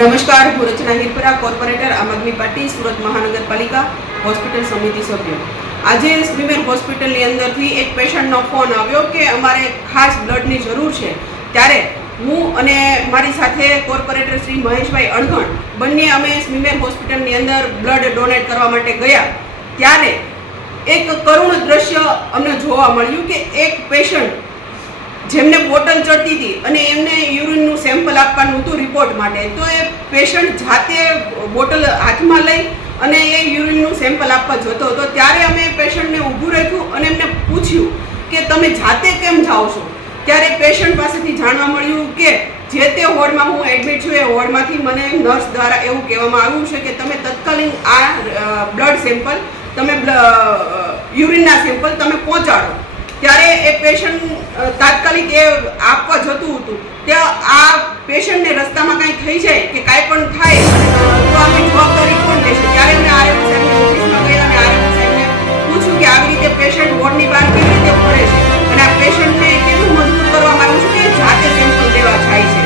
નમસ્કાર, હું રચના હિરપરા, કોર્પોરેટર આમ આદમી પાર્ટી સુરત મહાનગરપાલિકા હોસ્પિટલ સમિતિ સભ્ય। આજે સ્મીમેર હોસ્પિટલની અંદરથી એક પેશન્ટનો ફોન આવ્યો કે અમારે ખાસ બ્લડની જરૂર છે। ત્યારે હું અને મારી સાથે કોર્પોરેટર શ્રી મહેશભાઈ અણઘણ બંને અમે સ્મીમેર હોસ્પિટલની અંદર બ્લડ ડોનેટ કરવા માટે ગયા। ત્યારે એક કરુણ દ્રશ્ય અમને જોવા મળ્યું કે એક પેશન્ટ જેમને બોટલ ચડતી હતી અને એમને યુરિનનું સેમ્પલ આપવાનું હતું રિપોર્ટ માટે, તો એ પેશન્ટ જાતે બોટલ હાથમાં લઈ અને એ યુરિનનું સેમ્પલ આપવા જતો હતો। ત્યારે અમે પેશન્ટને ઊભું રાખ્યું અને એમને પૂછ્યું કે તમે જાતે કેમ જાઓ છો? ત્યારે પેશન્ટ પાસેથી જાણવા મળ્યું કે જે તે વોર્ડમાં હું એડમિટ છું એ વોર્ડમાંથી મને નર્સ દ્વારા એવું કહેવામાં આવ્યું છે કે તમે તત્કાલીન આ બ્લડ સેમ્પલ તમે યુરિનના સેમ્પલ તમે પહોંચાડો। ત્યારે એ પેશન્ટ તાત્કાલિક એ આપવા જતું હતું। ત્યાં આ પેશન્ટને રસ્તામાં કાંઈ થઈ જાય કે કાંઈ પણ થાય તો આની જવાબદારી કોણ લેશે? ત્યારે અમે આરએમઓ સાહેબની ઓફિસમાં ગયા અને આરએમઓ સાહેબને પૂછ્યું કે આવી રીતે પેશન્ટ વોર્ડની બહાર કેવી રીતે ફરે છે અને આ પેશન્ટને કેટલું મજબૂર કરવામાં આવ્યું છે કે જાતે સેમ્પલ લેવા જાય છે।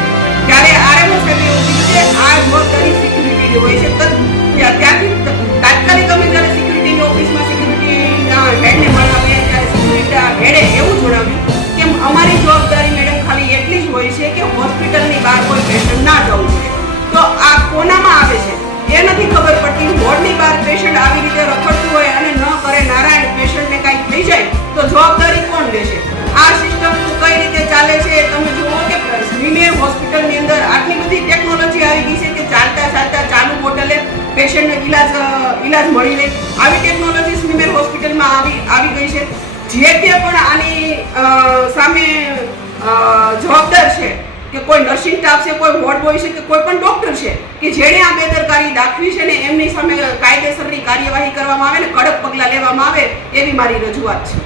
ત્યારે આરએમઓ સાહેબે એવું કીધું કે આ જવાબદારી સિક્યુરિટીની હોય છે। ત્યાંથી તાત્કાલિક અમે જ્યારે સિક્યુરિટીની ઓફિસમાં સિક્યુરિટીના હેડને મળવા ગયા ત્યારે સિક્યુરિટી હેડે એવું જણાવ્યું કે અમારી જવાબદારી મેડમ ખાલી એટલી જ હોય છે કે હોસ્પિટલની બહાર કોઈ પેશન્ટ ના જવું જોઈએ। તો આ કોનામાં આવે છે એ નથી ખબર પડતી। વોર્ડની બહાર પેશન્ટ આવી રીતે રખડતું હોય અને ન કરે નારાયણ પેશન્ટને કાંઈક થઈ જાય તો જવાબદારી કોણ લેશે? આ સિસ્ટમ કઈ રીતે ચાલે છે તમે જુઓ કે સ્મીમેર હોસ્પિટલની અંદર આટલી બધી ટેકનોલોજી આવી ગઈ છે કે ચાલતા ચાલતા ચાલુ બોટલે પેશન્ટને ઈલાજ મળી રહે। આવી ટેકનોલોજી સ્મીમેર હોસ્પિટલમાં આવી ગઈ છે। જે તે પણ આની સામે જવાબદાર છે કે કોઈ નર્સિંગ સ્ટાફ છે, કોઈ વોર્ડ બોય છે કે કોઈ પણ ડોક્ટર છે કે જેણે આ બેદરકારી દાખવી છે ને એમની સામે કાયદેસરની કાર્યવાહી કરવામાં આવે ને કડક પગલાં લેવામાં આવે એવી મારી રજૂઆત છે।